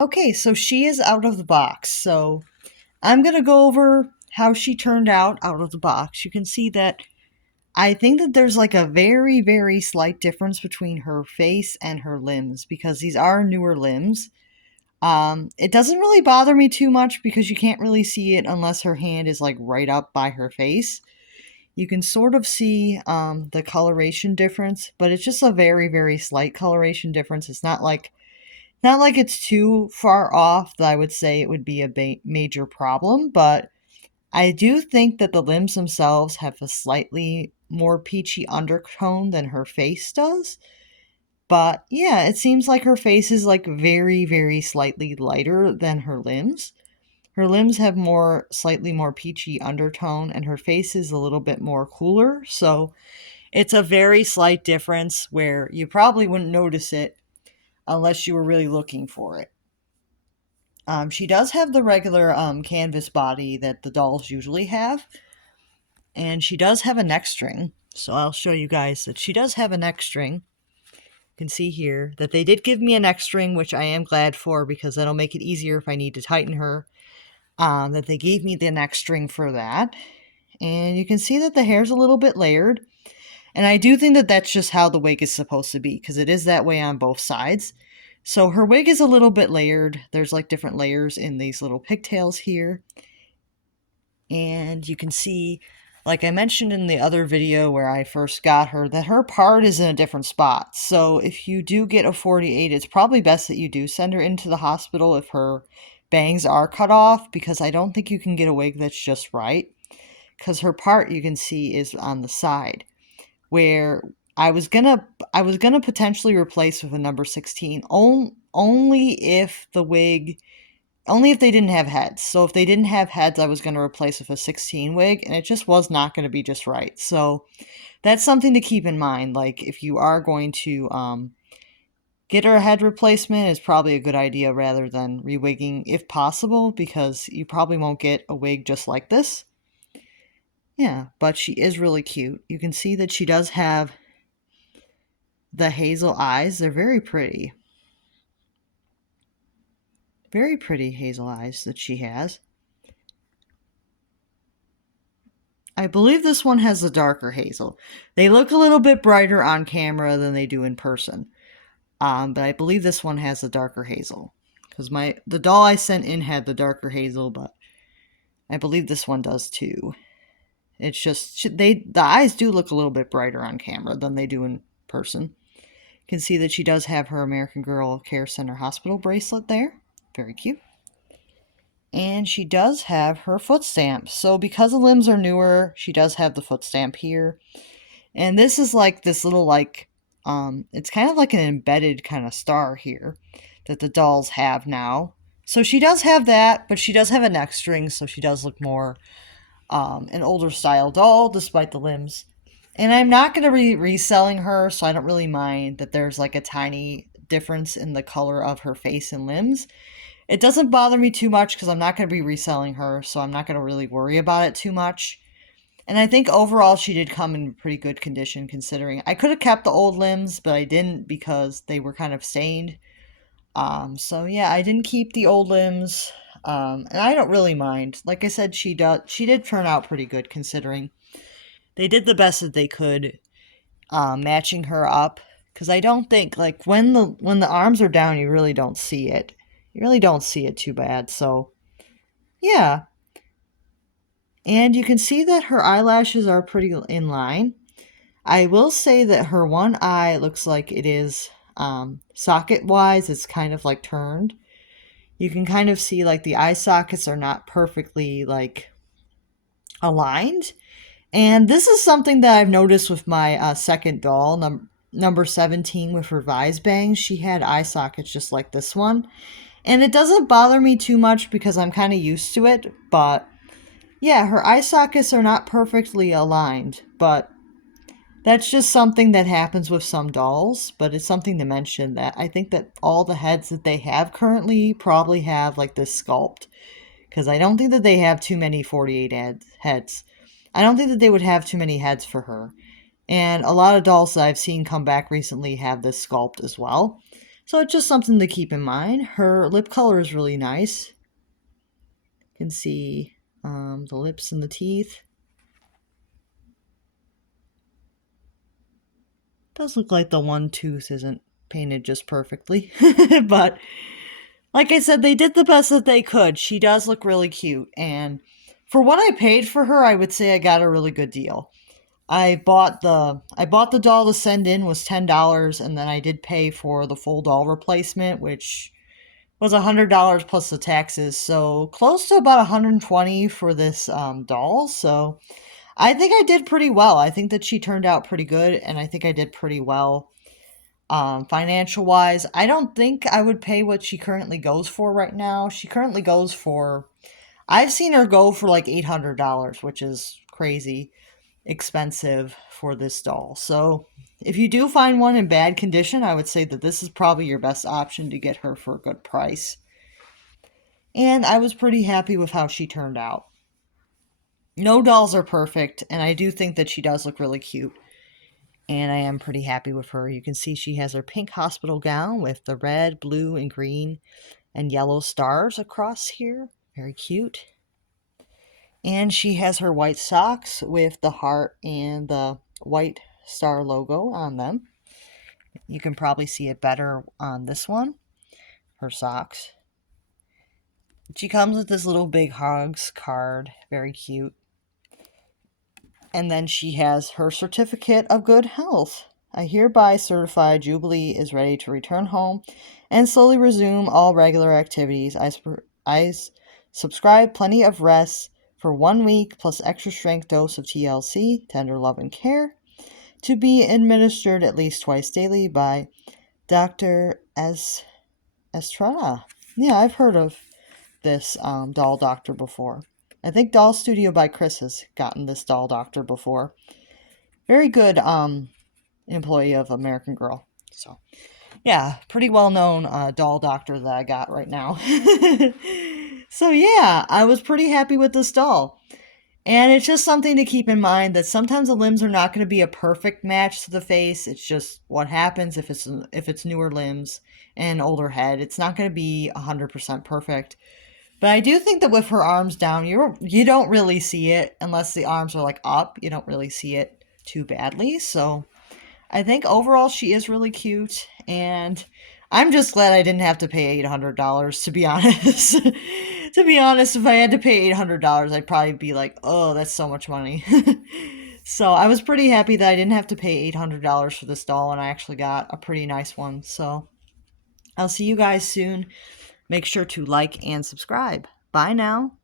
Okay, so she is out of the box. So I'm going to go over how she turned out of the box. You can see that I think that there's like a very, very slight difference between her face and her limbs because these are newer limbs. It doesn't really bother me too much because you can't really see it unless her hand is like right up by her face. You can sort of see the coloration difference, but it's just a very, very slight coloration difference. It's not like it's too far off that I would say it would be a major problem, but I do think that the limbs themselves have a slightly more peachy undertone than her face does. But yeah, it seems like her face is like very, very slightly lighter than her limbs. Her limbs have slightly more peachy undertone, and her face is a little bit more cooler. So it's a very slight difference where you probably wouldn't notice it unless you were really looking for it. She does have the regular canvas body that the dolls usually have, and she does have a neck string. So I'll show you guys that she does have a neck string. You can see here that they did give me a neck string, which I am glad for because that'll make it easier if I need to tighten her. That they gave me the neck string for that. And you can see that the hair's a little bit layered. And I do think that that's just how the wig is supposed to be because it is that way on both sides. So her wig is a little bit layered. There's like different layers in these little pigtails here. And you can see, like I mentioned in the other video where I first got her, that her part is in a different spot. So if you do get a 48, it's probably best that you do send her into the hospital if her bangs are cut off because I don't think you can get a wig that's just right. Because her part, you can see, is on the side where I was gonna potentially replace with a number 16 only if the wig only if they didn't have heads. So if they didn't have heads, I was going to replace with a 16 wig, and it just was not going to be just right. So that's something to keep in mind. Like if you are going to get her a head replacement, is probably a good idea rather than rewigging if possible, because you probably won't get a wig just like this. Yeah, but she is really cute. You can see that she does have the hazel eyes. They're very pretty. Very pretty hazel eyes that she has. I believe this one has the darker hazel. They look a little bit brighter on camera than they do in person. But I believe this one has the darker hazel. Because the doll I sent in had the darker hazel, but I believe this one does too. It's just the eyes do look a little bit brighter on camera than they do in person. You can see that she does have her American Girl Care Center Hospital bracelet there. Very cute. And she does have her foot stamp. So because the limbs are newer, she does have the foot stamp here. And this is like this little it's kind of like an embedded kind of star here that the dolls have now. So she does have that, but she does have a neck string, so she does look more an older style doll despite the limbs. And I'm not going to be reselling her, so I don't really mind that there's like a tiny difference in the color of her face and limbs. It doesn't bother me too much because I'm not going to be reselling her, so I'm not going to really worry about it too much. And I think overall she did come in pretty good condition considering I could have kept the old limbs, but I didn't because they were kind of stained. So yeah, I didn't keep the old limbs. And I don't really mind. Like I said, she did turn out pretty good considering they did the best that they could, matching her up. Because I don't think like when the arms are down, you really don't see it. You really don't see it too bad. So yeah, and you can see that her eyelashes are pretty in line. I will say that her one eye looks like it is socket wise, it's kind of like turned. You can kind of see like the eye sockets are not perfectly like aligned. And this is something that I've noticed with my second doll, number 17 with her vise bangs. She had eye sockets just like this one. And it doesn't bother me too much because I'm kind of used to it. But yeah, her eye sockets are not perfectly aligned. But that's just something that happens with some dolls, but it's something to mention that I think that all the heads that they have currently probably have like this sculpt. Because I don't think that they have too many 48 heads. I don't think that they would have too many heads for her. And a lot of dolls that I've seen come back recently have this sculpt as well. So it's just something to keep in mind. Her lip color is really nice. You can see the lips and the teeth. Does look like the one tooth isn't painted just perfectly. But like I said, they did the best that they could. She does look really cute. And for what I paid for her, I would say I got a really good deal. I bought the doll to send in was $10, and then I did pay for the full doll replacement, which was $100 plus the taxes, so close to about 120 for this doll. So I think I did pretty well. I think that she turned out pretty good, and I think I did pretty well financial wise. I don't think I would pay what she currently goes for right now. She currently goes for, I've seen her go for like $800, which is crazy expensive for this doll. So if you do find one in bad condition, I would say that this is probably your best option to get her for a good price. And I was pretty happy with how she turned out. No dolls are perfect, and I do think that she does look really cute. And I am pretty happy with her. You can see she has her pink hospital gown with the red, blue, and green and yellow stars across here. Very cute. And she has her white socks with the heart and the white star logo on them. You can probably see it better on this one, her socks. She comes with this little big hugs card, very cute. And then she has her certificate of good health. I hereby certify Jubilee is ready to return home and slowly resume all regular activities. I subscribe plenty of rest for 1 week plus extra strength dose of TLC, tender love and care, to be administered at least twice daily by Dr. Estrada. Yeah, I've heard of this doll doctor before. I think Doll Studio by Chris has gotten this doll doctor before. Very good employee of American Girl. So, yeah, pretty well known doll doctor that I got right now. So, yeah, I was pretty happy with this doll. And it's just something to keep in mind that sometimes the limbs are not going to be a perfect match to the face. It's just what happens if it's newer limbs and older head. It's not going to be 100% perfect. But I do think that with her arms down, you don't really see it unless the arms are like up. You don't really see it too badly. So I think overall she is really cute, and I'm just glad I didn't have to pay $800 to be honest. To be honest, if I had to pay $800, I'd probably be like, "Oh, that's so much money." So I was pretty happy that I didn't have to pay $800 for this doll, and I actually got a pretty nice one. So I'll see you guys soon. Make sure to like and subscribe. Bye now.